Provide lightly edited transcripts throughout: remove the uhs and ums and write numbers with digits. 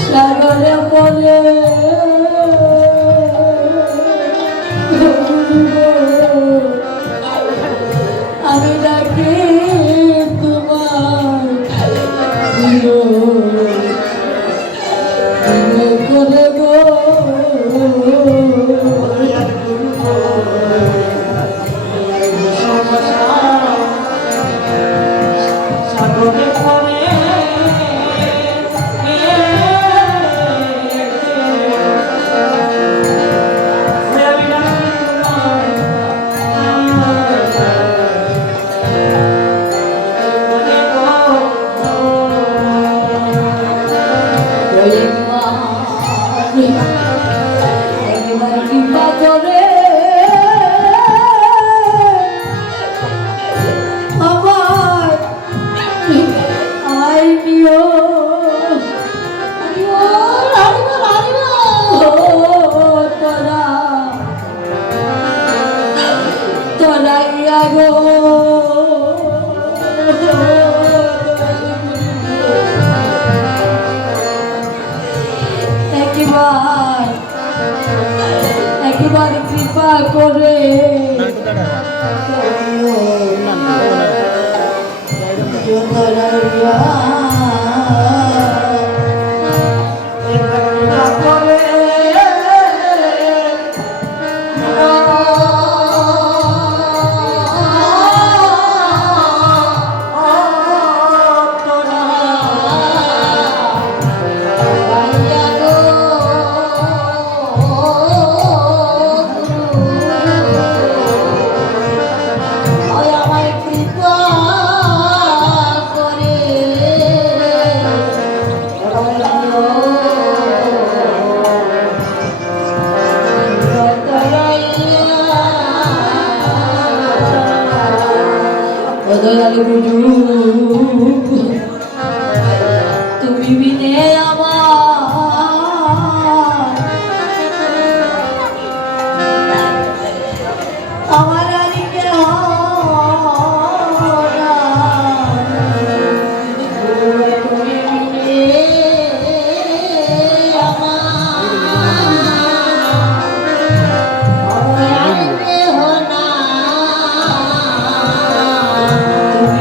সাগরে পড়ে আমি ডাকি তোমার করে গো একবার কৃপা করে তুমি বিনে আমার আর কেহ তুমি বিনে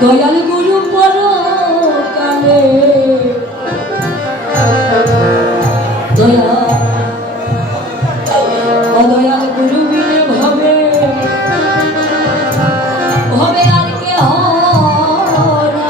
দয়াল গুরু পরকালে দয়াল গুরু বিনে ভবে ভবে আর কেহ না।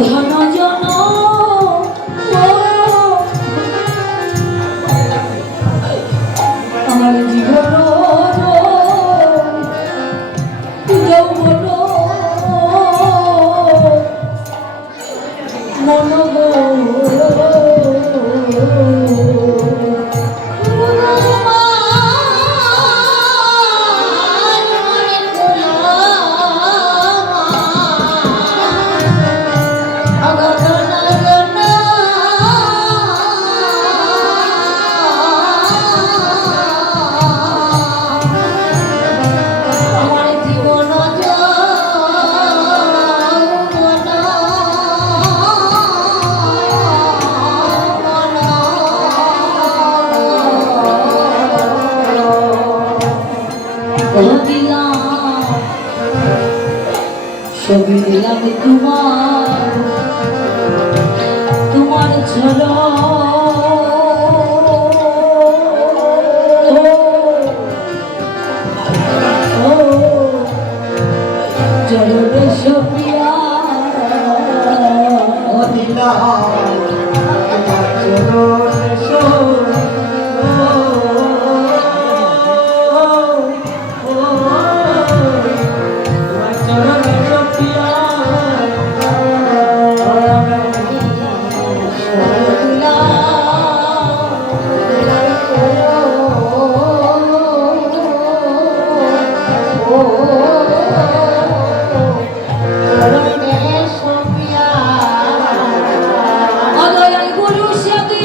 ধন জন আমার জীবন যৌবন মন ছবি দিলাম তোমার তোমার ছড়া চরণে সপিয়া অদয়াল গুরু সাথী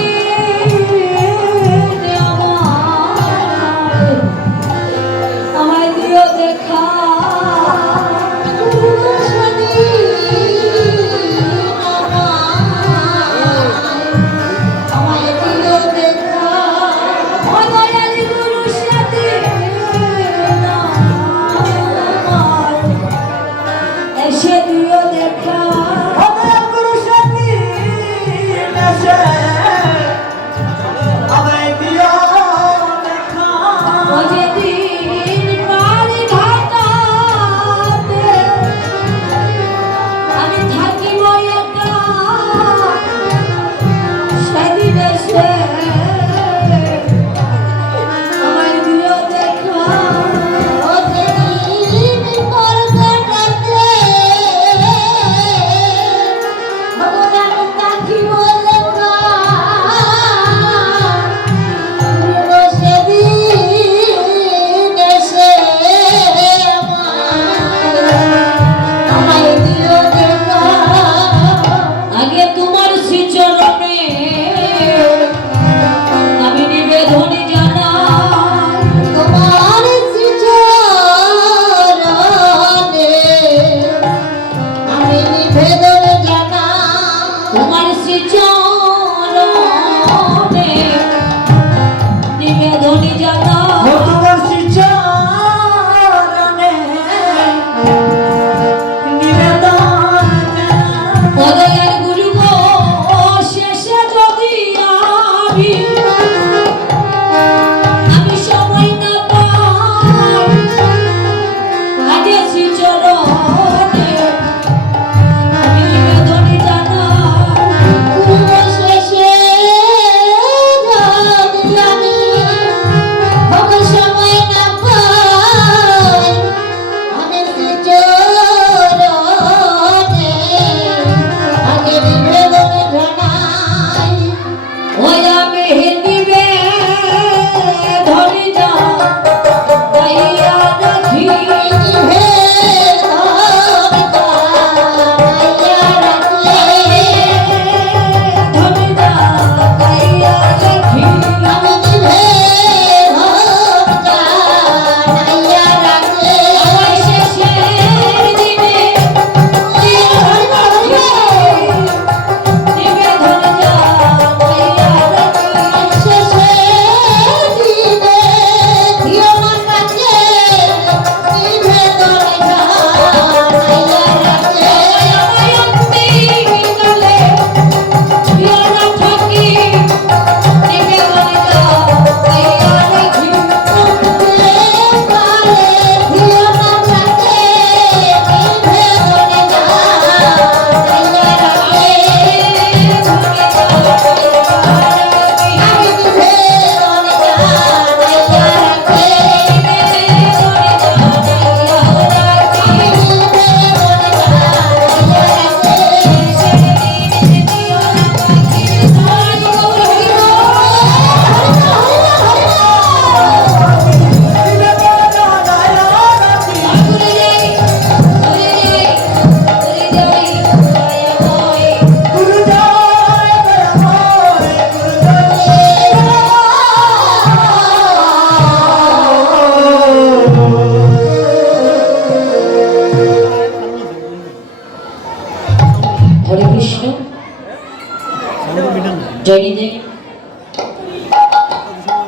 জয় নিদে,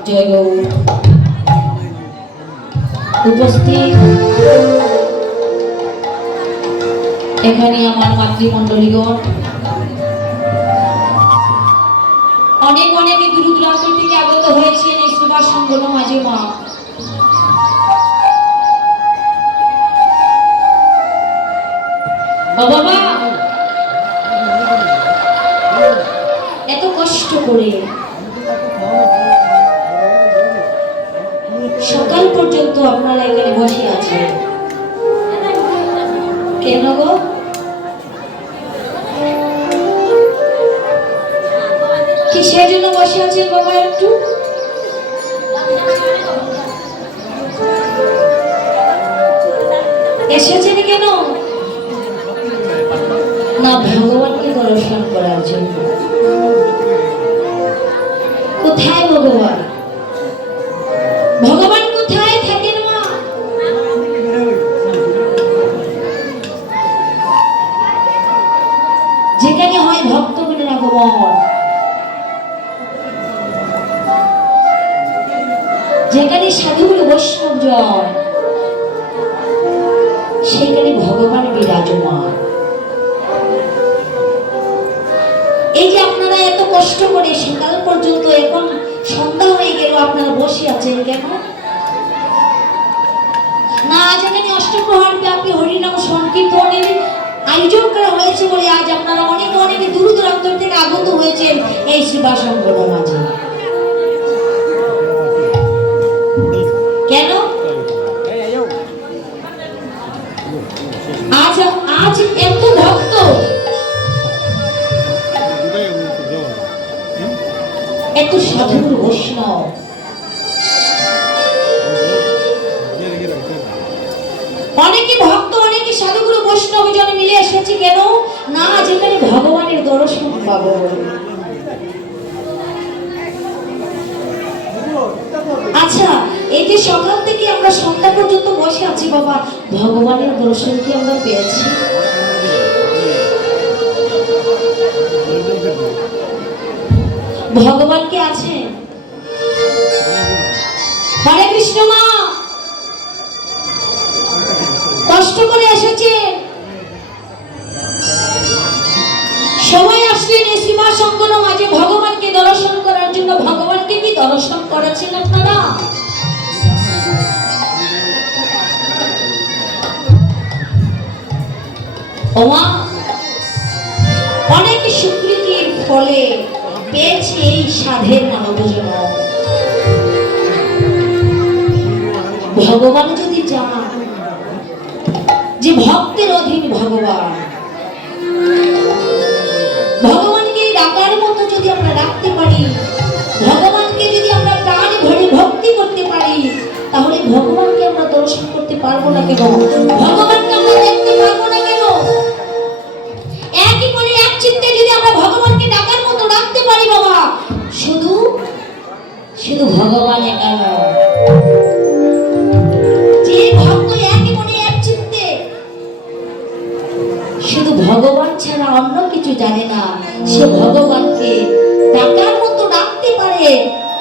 জয় গৌর। উপস্থিত এখানে আমার মাতৃমণ্ডলীগণ, অনেক অনেক দূর দূরান্ত থেকে আগত হয়েছেন এই সুভাষ সংগঠন মাঝে মা। বাবা এত কষ্ট করে সকাল পর্যন্ত আপনারা এখানে বসে আছেন কেন গো? কিসের জন্য বসে আছেন বাবা? একটু এসেছেন কেন? না ভগবানকে দর্শন করার জন্য। কোথায় ভগবান? ভগবান কোথায় থাকেন মা? যেখানে হয় ভক্তগণের আগমন, যেখানে সাধুগুলো বৈষ্ণব জন, সেখানে ভগবান বিরাজমান। এই যে আপনারা এত কষ্ট করে সকাল পর্যন্ত, এখন সন্ধ্যা হয়ে গেল, আপনারা বসে আছেন কেন? না আজ এখানে অষ্টপ্রহর ব্যাপী হরিনাম সংকীর্তনের আয়োজন করা হয়েছে বলে আজ আপনারা অনেক অনেক দূর দূরান্ত থেকে আগত হয়েছেন এই সুভাষ সংগঠন মাঝে। কেন আজ আজ এত ভক্ত, এত সাধু বৈষ্ণব, অনেকে ভক্ত, অনেকে সাধুগুরু বৈষ্ণব জন মিলে এসেছে কেন? না যেখানে ভগবানের দর্শন পাবো। আচ্ছা এই যে সকাল থেকে আমরা সন্ধ্যা পর্যন্ত বসে আছি বাবা, ভগবানের দর্শন কি আমরা পেয়েছি? ভগবান কে আছে? হরে কৃষ্ণ মা, কষ্ট করে এসেছে, সবাই আসলেন এই সীমা সংগঠন মাঝে ভগবানকে দর্শন করার জন্য। ভগবানকে কি দর্শন করেছেন আপনারা? ওমা অনেক স্বীকৃতির ফলে পেয়েছে এই সাধের মানব জন্ম। ভগবান যদি চান যে ভক্তের অধীন ভগবান, ভগবানকে ডাকার মতো যদি আমরা ডাকতে পারি, ভগবানকে যদি আমরা প্রাণ ভরে ভক্তি করতে পারি, তাহলে ভগবানকে আমরা দর্শন করতে পারবো না কেন? ভগবানকে আমরা দেখতে পারবো না কেন? একই মনে এক চিত্তে যদি আমরা ভগবানকে ডাকার মতো ডাকতে পারি বাবা, শুধু শুধু ভগবান একা নয়, যে ভক্ত একই মনে এক চিত্তে শুধু ভগবান ছাড়া অন্য কিছু জানে না, সে ভগবানকে ডাকার মতো ডাকতে পারে,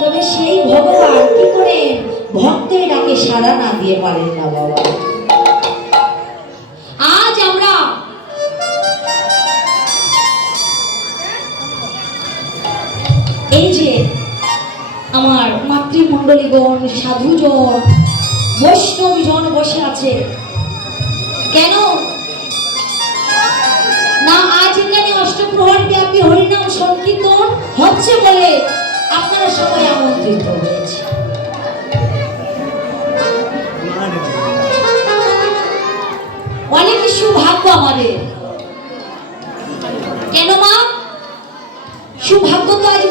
তবে সেই ভগবান কি করে ভক্তের ডাকে সাড়া না দিয়ে পারেন না বাবা। আজ আমরা এই যে আমার মাতৃমণ্ডলীগণ, সাধুজন, বৈষ্ণবজন বসে আছে কেন? না আজ এখানে অষ্টপ্রহর ব্যাপী হরিনাম সংকীর্তন হচ্ছে বলে আপনারা সবাই আমন্ত্রিত হয়েছে। অনেক সৌভাগ্য আমাদের। কেন মা? সৌভাগ্য তো আজ